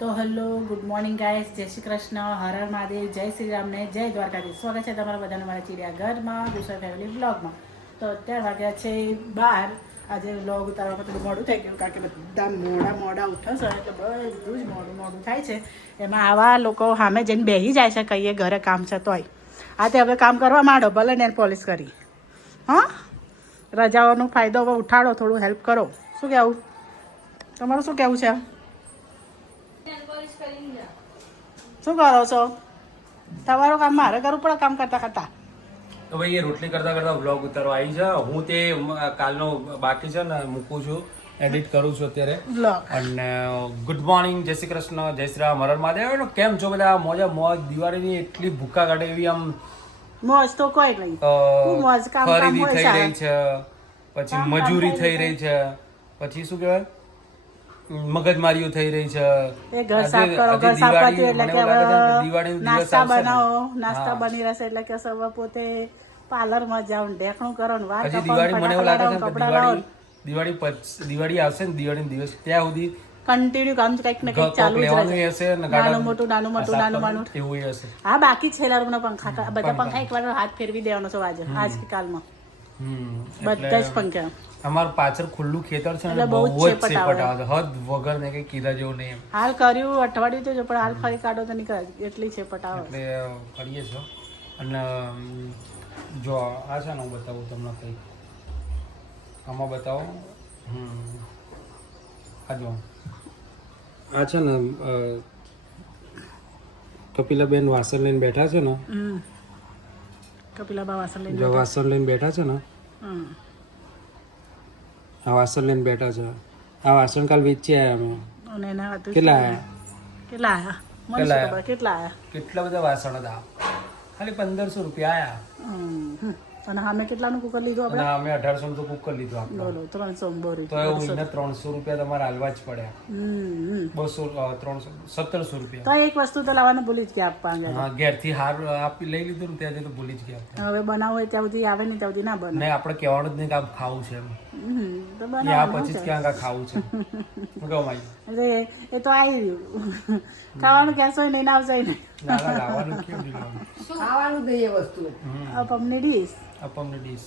તો hello good morning guys, જય શ્રી કૃષ્ણ, હર હર મહાદેવ, જય શ્રી રામ ને જય દ્વારકાધીશ. સ્વાગત છે તમારા બધાને મારા ચિડિયાઘરમાં દુસરા ફેમિલી બ્લોગમાં. તો અત્યારે વાગ્યા છે 12. આજે બ્લોગ ઉતારવામાં થોડું મોડું થઈ ગયું કારણ કે બધા મોડા ઉઠશે એટલે બધું જ મોડું થાય છે. એમાં આવા લોકો સામે જઈને બેસી જાય છે, કહીએ ઘરે કામ છે તોય. આ તે હવે કામ કરવા માંડો, ભલે નેલ પોલિશ કરી. હા, રજાઓનો ફાયદો હવે ઉઠાડો, થોડું હેલ્પ કરો. શું કહેવું તમારું, શું કહેવું છે? શું કરો છો? તમારું કામ મારે કરવું પડે કામ કરતા કરતા. તો ભાઈ એ રોટલી કરતા કરતા વ્લોગ ઉતારવા આવી છે. હું તે કાલનો બાકી છે ને મૂકું છું, એડિટ કરું છું અત્યારે. અને ગુડ મોર્નિંગ, જય શ્રી કૃષ્ણ, જય શ્રી રામ, હર હર મહાદેવ. કેમ છો બધા? મોજ દિવાળીની એટલી ભૂકા કાઢે એવી આમ મોજ તો કોઈ નહીં. ખરીદી થઈ રહી છે, પછી મજૂરી થઈ રહી છે, પછી શું કહેવાય મગજમારીઓ થઈ રહી છે. એ ઘર સાફ કરો, ઘર સાફ કર્યું એટલે કે દિવાળી નાસ્તા બનાવો, નાસ્તા બની રહેશે એટલે કે સૌ પોતે પાર્લરમાં જાવ, ઢેકણું કરો ને વાર હજી દિવાળી મને એવું લાગે છે કે દિવાળી આવશે ને દિવાળી દિવસ ત્યાં સુધી કન્ટિન્યુ કામ કંઈક ને કંઈક ચાલુ જ રહેશે. નાનું મોટું એવું હશે. હા, બાકી છે રૂમના પંખા, બધા પંખા એકવાર હાથ ફેરવી દેવાનો છે આજે આજકાલમાં. બધા જ પંખા. અમારું પાછળ ખુલ્લું ખેતર છે ને, બહુ જ સેપટ આવે, હદ વગર ને કઈ કીધા જેવું નહીં. હાલ કર્યું અઠવાડિયું તો પણ હાલ ફરી કાઢો તો નહીં એટલી સેપટ આવે એટલે કરીએ છો. અને જો આ છે ને હું બતાવું તમને કંઈક, આમાં બતાવો. આ જો આ છે ને કપિલાબેન વાસણ લઈને બેઠા છે ને, કપિલાબા વાસણ લઈને જો વાસણ લઈને બેઠા છે ને, આ વાસણ લઈને બેઠા છે. આ વાસણ કાલ વેચી આવ્યા અમે. કેટલા આયા કેટલા બધા વાસણ હતા, ખાલી 1500 રૂપિયા આયા. અને અમે કેટલાનું કુકર લીધું આપણે? અમે 1800 નું તો કુકર લીધું આપણે. બોલો 300 બોરી તો એવું એને 300 રૂપિયા તમારે હાલવા જ પડ્યા. 200 300 1700 રૂપિયા. તો એક વસ્તુ તો લાવવાનું ભૂલી જ ગયા આપવા. હા, ઘેરથી હાર આપી લઈ લીધું ને ત્યાં તો ભૂલી જ ગયા. હવે બનાવો હોય ત્યાં સુધી આવે ને ત્યાં સુધી ના બને. નહીં, આપણે કહેવાનું જ નહીં કે આ ખાવું છે એમ. તો બનાવો પછી જ ક્યાં ખાવું છે. શું કહું માઈ? એટલે એ તો આવી રહ્યું, ખાવાનું કહેશો નહીં ના આવશે નહીં. ખાવાનું કેમ ખાવાનું દઈએ વસ્તુ. અપમની ડીશ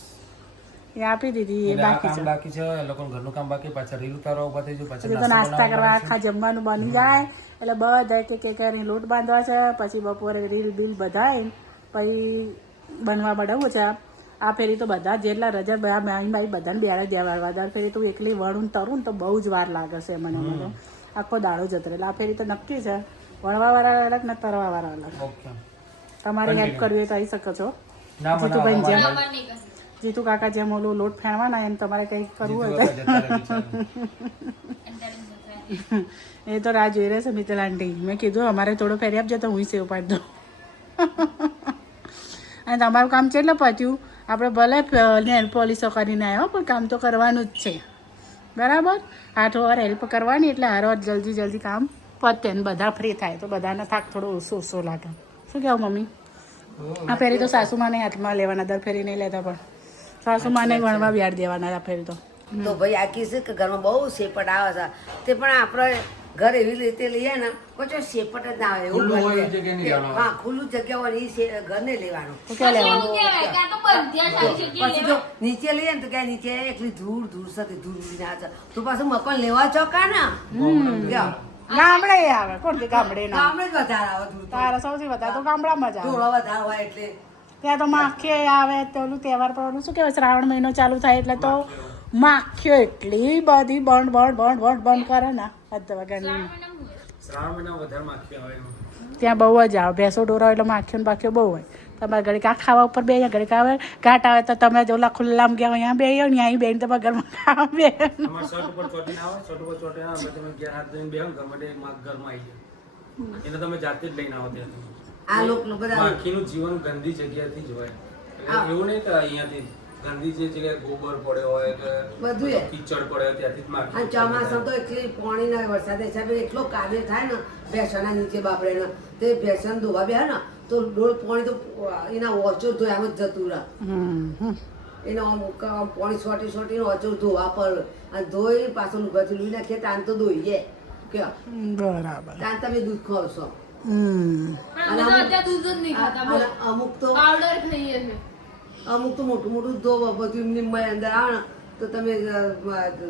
એ આપી દીધી, એ બાકી છે. એ લોકો ઘરનું કામ બાકી, પાછા રીલ ઉતારવા ઉભા થઈ જાય, પછી તો નાસ્તા કરવા આખા જમવાનું બની જાય એટલે બધા કે કરીને લોટ બાંધવા છે, પછી બપોરે રીલ બિલ બધાય પછી બનવા બનાવવું છે. આ ફેરી તો બધા જેટલા રજા માઈ બધાને બેડા દેવા, દર ફેરી તું એકલી વળું તરું ને તો બહુ જ વાર લાગે છે મને. આખો દાડો જતો એટલે આ ફેરી તો નક્કી છે, વળવા વાળા અલગ ને તરવા વાળા અલગ. તમારે હેલ્પ કરવી હોય તો આવી શકો છો. જીતુભાઈ જેમ જીતુ કાકા જેમ ઓલું લોટ ફેણવાના એમ તમારે કંઈક કરવું હોય એ તો રાહ જોઈ રહેશે મિત્તલ આંટી. મેં કીધું અમારે થોડો ફેરી આપજો તો હું સેવ પાડી દઉં. અને તમારું કામ છે એટલે પત્યું, આપણે ભલે નેલ પોલિશો કરીને આવ્યો પણ કામ તો કરવાનું જ છે, બરાબર. 8 વાર હેલ્પ કરવાની એટલે હારો જલ્દી કામ પતે ને બધા ફ્રી થાય તો બધાને થાક થોડો ઓછો લાગે. શું કહેવું મમ્મી? આ ફેરી તો સાસુમાને હાથમાં લેવાના, દર ફેરી નહીં લેતા પણ સાસુમાને વણવા બેહાડી દેવાના. આ ફેરી તો ભાઈ આ કીધું કે ઘરમાં બહુ સેપટ આવે છે, તે પણ આપણે ઘર એવી રીતે લઈએ ને કોઈ સેપટ જ ના આવે એવું. હા, ખુલ્લું જગ્યા હોય એ ઘર નહીં લેવાનું. ક્યાં લેવાનું? પછી જો નીચે લઈએ ને તો ક્યાં નીચે એકલી ધૂળ સાથે ધૂળ ના છે તો પાછું મકાન લેવા ચોકા ને ગામડે આવે. કોણ કે ગામડે ના? ગામડે જ વધારે આવે ધૂળ. તારા સૌથી વધારે તો ગામડામાં જ આવે. ધૂળો વધારે હોય એટલે ત્યાં તો માખીઓ આવે. પેલું તહેવાર પર શું કહેવાય, શ્રાવણ મહિનો ચાલુ થાય એટલે તો માખીઓ એટલી બધી બંધ કરે ને હદ વગરની. શ્રાવણ મહિના વધારે માખી આવે. ત્યાં બહુ જ આવે, ભેંસો ઢોરા એટલે માખીઓ ને બાખીઓ બહુ હોય. તમારે ઘડીક આ ખાવા ઉપર બે ઘડીક આવે ઘાટ આવે તો તમે જો ખુલ્લામાં ગયા અહીંયા બે અહીંયા બે તમારા ઘરમાં ખાવા બે. શર્ટ ઉપર ચોટીને આવે, શર્ટ ઉપર ચોટીને આવે, તમે ઘેર હાથ ધોઈને બેહો ઘરમાં ઘરમાં આવી જાય. એને તમે જાતે જ લઈને આવો ત્યાં. આ લોકો બધા માખીનું જીવન ગંદી જગ્યાથી જ હોય. એવું નહીં કે અહીંયાથી ગંદી જે જગ્યાએ ગોબર પડ્યો હોય કે બધું કીચડ પડ્યો ત્યાંથી જ માખી. ચોમાસા તો એટલી પાણીના વરસાદ હિસાબે એટલો કાર્ય થાય ને ભેંસોના નીચે બાપડે ને તે ભેંસોને ધોવા બે ને તો ડોળ પાણી તો એના ઓચો ધોયા આમ જ જતું રહે. એના પાણી સોટી ઓચો ધોવા પર અને ધોઈ પાછું લુગાથી લઈ નાખીએ તાન તો ધોઈ જાય. કયો બરાબર. ત્યાં તમે દૂધ ખાવ છો હમ. અને અમુક તો અમુક તો મોટું મોટું ધોવો બધું એમની અંદર આવે ને તો તમે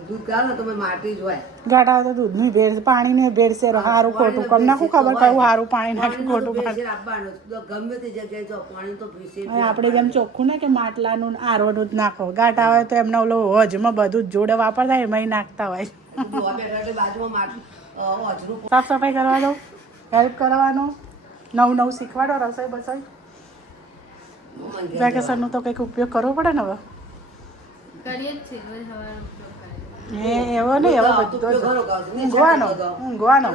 દૂધ કાઢો ને તમે માટી જ હોય ગાડા તો દૂધની ભેળ પાણીની ભેળ છે સારું ખોટું કમ નાખું ખબર કયું સારું પાણી નાખી ખોટું પાણી ભેળસેળ આપવાનું ગમે તે જગ્યાએ જો પાણી તો ભેળસેળ હવે આપણે જેમ ચોખ્ખું ને કે માટલાનું આરોનું જ નાખો ગાટા હોય તો એમને ઓલો હોજમાં બધું જ જોડે વાપરતા એમાં નાખતા હોય ધોવા બેઠા એટલે બાજુમાં માટલું ઓજરું સાફ સફાઈ કરવા દો હેલ્પ કરવાનો નવું નવું શીખવાડો રસોઈ બસોઈ વેકેશનનો તો કંઈક ઉપયોગ કરવો પડે ને હવે એવો નહીં હવે બધો જ ઊંઘવાનો ઊંઘવાનો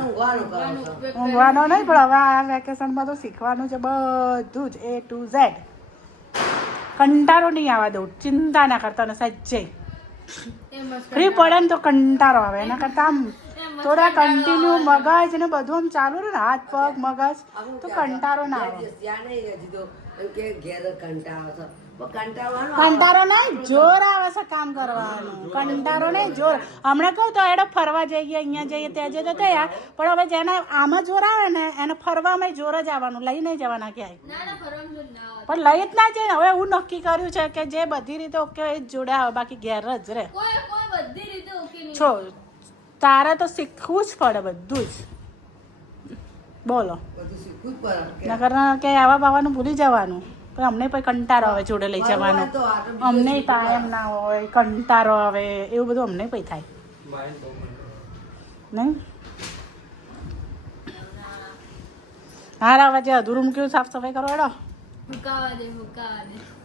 ઊંઘવાનો નહીં પણ હવે આ વેકેશનમાં તો શીખવાનું છે બધું જ A to Z કંટાળો નહીં આવવા દઉં ચિંતા ના કરતા ને સચ્ચે ફ્રી પડે ને તો કંટાળો આવે એના કરતા આમ થોડા કન્ટિન્યુ મગજ ને બધું આમ ચાલુ રહે ને હાથ પગ મગજ તો કંટાળો ના આવે કંટાળો નહીં જોર આવે છે કામ કરવાનું કંટાળો નહીં જોર હમણાં કહું તો એડો ફરવા જઈએ અહીંયા જઈએ ત્યાં જઈએ તો ત્યાં પણ હવે જેને આમાં જોર આવે ને એને ફરવામાં જોર જ આવવાનું લઈ નહીં જવાના ક્યાંય પણ લઈ જ ના જઈએ હવે એવું નક્કી કર્યું છે કે જે બધી રીતે ઓકે એ જ જોડે આવે બાકી ઘેર જ રહે છો તારે તો શીખવું જ પડે બધું જ બોલો નગર કે આવા બાવાનું ભૂલી જવાનું પણ અમને પછી કંટાળો આવે જોડે લઈ જવાનો અમને ટાઈમ ના હોય કંટાળો આવે એવું બધું અમને પછી થાય નહીં હારા હવે જે અધૂરું મૂક્યું સાફ સફાઈ કરો એડો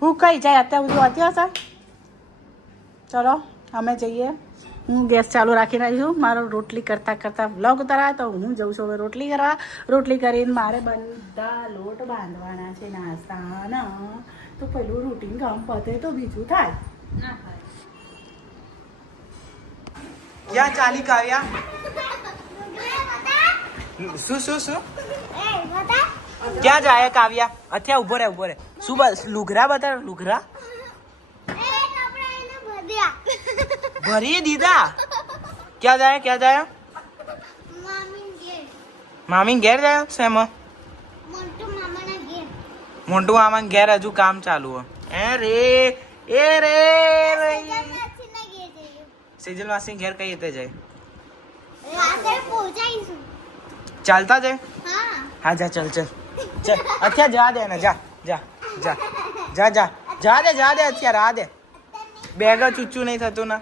હું કઈ જાય અત્યાર બધું અત્યારે સર ચલો અમે જઈએ હું ગેસ ચાલુ રાખીને આવી છું મારો રોટલી કરતાં કરતાં વ્લોગ ઉતારા તો હું જઉં છું હવે રોટલી કરવા રોટલી કરીને મારે બધા લોટ બાંધવાના છે નાસ્તાના તો પેલું રૂટીન કામ પતે તો બીજું થાય ક્યાં ચાલી કાવ્યા શું શું શું ક્યાં જાય કાવ્યા અત્યારે ઉભો રે શું બસ લુગરા બતા લુગરા ભરી દીધા ક્યાં જાય મામી ઘેર જાય શેમાં મોન્ટુ મામા ઘેર હજુ કામ ચાલુ હે એ રે સેજલ માસી ઘેર કઈ રીતે જાય ચાલતા જાય હા જા ચલ અત્યારે જા દે ને જા દે અત્યારે આ દે બેગ ચૂચું નહીં થતું ના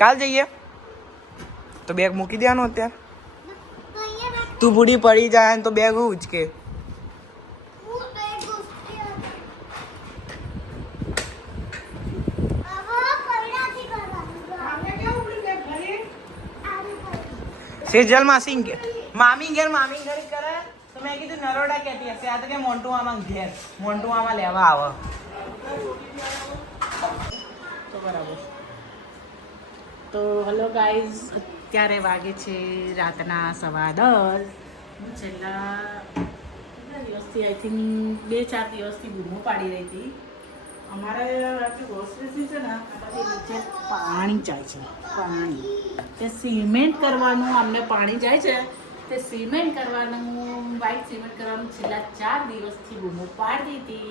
કાલ જઈએ તો બેગ મૂકી દેવાનું અત્યારે તું બુડી પડી જાય તો બેગ ઉચકે સેજલ માસી મામી ઘેર કરે તો મેં કીધું નરોડા કહેતી હશે આ તો કે મોન્ટુ મામા લેવા આવે તો બરાબર તો હલો ગાઈઝ અત્યારે વાગે છે રાતના 10:15 હું છેલ્લા દિવસથી આઈ થિંક 2-4 દિવસથી બૂમો પાડી રહી હતી અમારે હોસ્ટેલથી છે ને આપણાથી નીચે પાણી જાય છે પાણી તે સિમેન્ટ કરવાનું અમને પાણી જાય છે તે સિમેન્ટ કરવાનું વ્હાઈટ સિમેન્ટ કરવાનું છેલ્લા 4 દિવસથી બૂમો પાડી હતી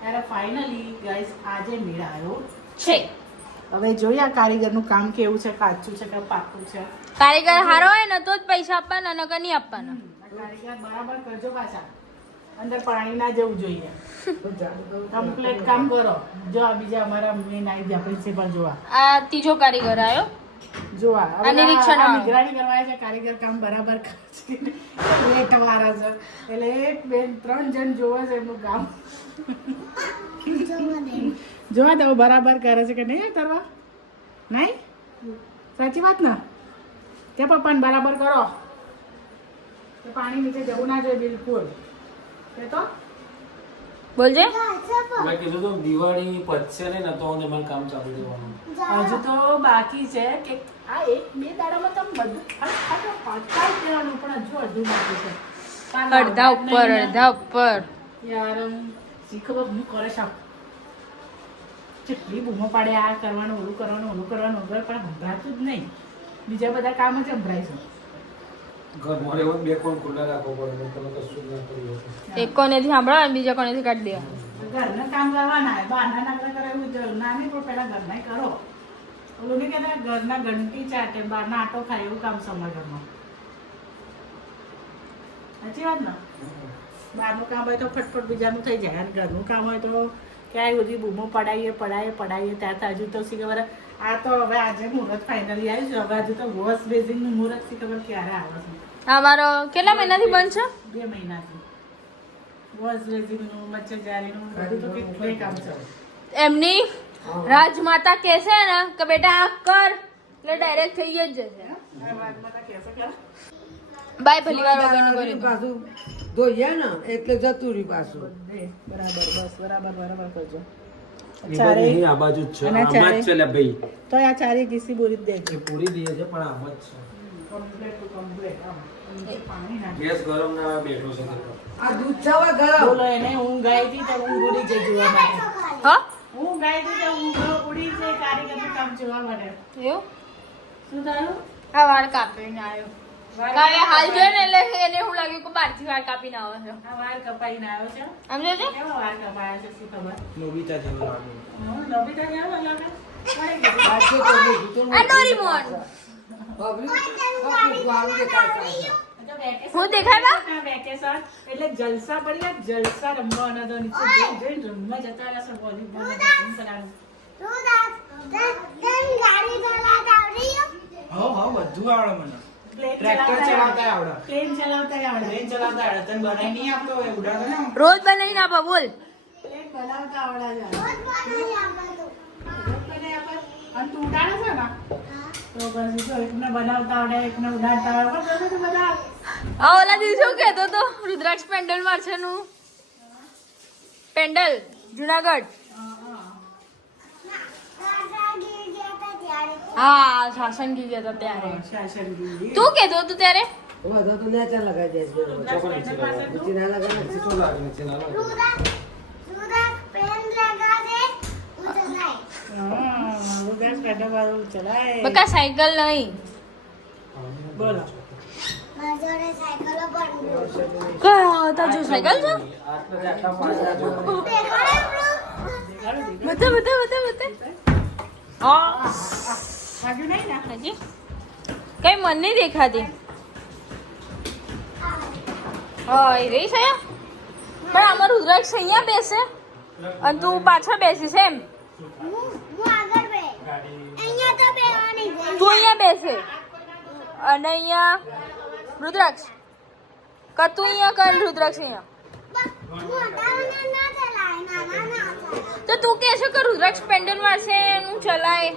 ત્યારે ફાઇનલી ગાઈઝ આજે મેળ આવ્યો છે હવે જોઈએ આ કારીગરનું કામ કેવું છે કાચું છે કે પાકું છે કારીગર હારો હોય ને તો જ પૈસા આપવાના નકર નહીં આપવાના કારીગર બરાબર કરજો પાછા અંદર પાણી ના જવું જોઈએ કમ્પ્લીટ કામ કરો જો આ બીજા અમારા મેન આવી ગયા પ્રિન્સિપલ જોવા આ ત્રીજો કારીગર આવ્યો જોવા આ નિરીક્ષણ વાળો. નિગરાની કરવા છે કારીગર કામ બરાબર કરે છે લેટ વાળા છે એટલે 1 2 3 જણ જોવે છે એમનું કામ જોવા દો બરાબર કરે છે કે નહીં કરવા નહીં સાચી વાત ને તે પપ્પાને બરાબર કરો તો પાણી નીચે જવું ના જોઈએ બિલકુલ તે તો બોલજે મેં કીધું તો દિવાળી પતશે ને તો અમારે કામ ચાલુ રહેવાનું હજુ તો બાકી છે કે આ 1-2 દાડામાં તો બધું પતાવી દેવાનું પણ હજુ અડધું બાકી છે અડધા ઉપર યાર શીખવો હું કરે છે કેટલી બૂમો પાડે આ કરવાનું ઓલું કરવાનું વગર પણ સંભળાતું જ નહીં બીજા બધા કામ જ સંભળાય છે. ઘરમાં રહેવું બે કોણ ખુલ્લા રાખવો પડે તમે કશું ના કરી શકો. એક કોનેથી સાંભળો અને બીજા કોનેથી કાઢી દેવા. ઘરના કામ કરવાના બહારના ના કરે એવું જરૂર ના નહીં, પણ પેલા ઘરના કરો. ઓલું નહીં કહેતા ઘરના ઘંટી ચાટે બહારના આટો ખાય એવું કામ સમય ઘરમાં. સાચી વાત ને? બહારનું કામ હોય તો ફટફટ બીજાનું થઈ જાય, અને ઘરનું કામ હોય તો ક્યાંય બધી બૂમો પડાવીએ ત્યાં હજુ તો શી ખબર. આ તો હવે આજે મુહૂર્ત ફાઇનલી આવ્યું છે, હવે હજુ તો વોશ બેઝિંગનું મુહૂર્ત શી ખબર ક્યારે આવે છે. અમારો કેટલા મહિનાથી બંધ છે? 2 મહિનાથી વોશ બેઝિંગનું, મચ્છરજારીનું બધું તો કેટલું કામ છે. એમની રાજમાતા કહે છે ને કે બેટા આ કર એટલે ડાયરેક્ટ થઈ જ જશે. આ વાતમાં તો કહેશો કે બાય ભલી વાર વગરનું કર્યું. પાછું ધોઈએ ને એટલે જતું રહ્યું પાછું. બરાબર, બસ બરાબર કરજો. એ બાજુ નહીં, આ બાજુ જ છે. અને આમાં જ ચારે- છે લે ભાઈ. તો આ ચારી કિસ્સી બોલી જ દેજો. એ પૂરી દે છે પણ આમ જ છે. કમ્પ્લેટ ટુ કમ્પ્લેટ આમ. પાણી નાખી. ગેસ ગરમ ના બેઠો છે તે. આ દૂધ છે હવે ગરમ. બોલો એને ઊંઘ આવી હતી તો ઊંઘ ઉડી જઈ જોવા માટે. હા ઊંઘ આવી હતી તો ઊંઘ ઉડી છે કારીગરનું કામ જોવા માટે. એવું શું થયું? આ વાળ કાપીને આવ્યો. કાલે હાલ જોયે ને એટલે એને એવું લાગ્યું કે બહારથી વાળ કાપીને આવે છે. આ વાળ કપાઈને આવ્યો છે. સમજો છો? કેવા વાળ કપાયા છે શું ખબર? નોબિતા જેવું લાગે. નોબિતા જેવા લાગે? આજે તો નહીં, તો આ ડોરીમોન. વાળું દેખાય છે. હું દેખાડવા? આ વેકેશન એટલે જલસા પડી ગયા, જલસા રમવાના તો નીચે જોઈને રમવા જતા રહેશે વોલીબોલ ને બધું કરાવવાનું. હા બધું આવડે મને. પ્લેન ટ્રેક્ટર ચલાવતા આવડે. પ્લેન ચલાવતા આવડે. ટ્રેન ચલાવતા આવડે. તને બનાવી નહીં આપતો હોય ઉડાડો ને. રોજ બનાવીને આપો બોલ. પ્લેન બનાવતા આવડે છે. રોજ બનાવી આપે. અને તું ઉડાડે છે ને? તો પછી જો એકને બનાવતા આવડે, એકને ઉડાડતા આવડે. પણ તમે તો બધા આ ઓલા દિવસે શું કહેતો તો રુદ્રાક્ષ પેન્ડલ મારશે નું પેન્ડલ જુનાગઢ. હા શાસનગીર ગયા હતા ત્યારે. શાસનગીરી. તું કહેતો તું ત્યારે બધા તો નેચર લગાવી દે છે. નીચે ના લગાવે ને. શું લાગે છે ના લાગે? હા, ઉડાડ પેડલ વાળું ચલાય. બકા સાયકલ નહીં. બોલો. કયા હતા જો સાયકલ છે? આટલા પાછા જો. બતા. હા વાગ્યું નહીં ને? હજી કઈ મન નહીં દેખાતી. હા એ રહી છે પણ આમાં રુદ્રાક્ષ અહીંયા બેસે અને તું પાછળ બેસીશ એમ. તું અહીંયા બેસે અને અહીંયા રુદ્રાક્ષ કર. તું અહીંયા કર રુદ્રાક્ષ અહીંયા. તો તું કે છે કે રુદ્રાક્ષ પેન્ડલ મારશે એનું ચલાય.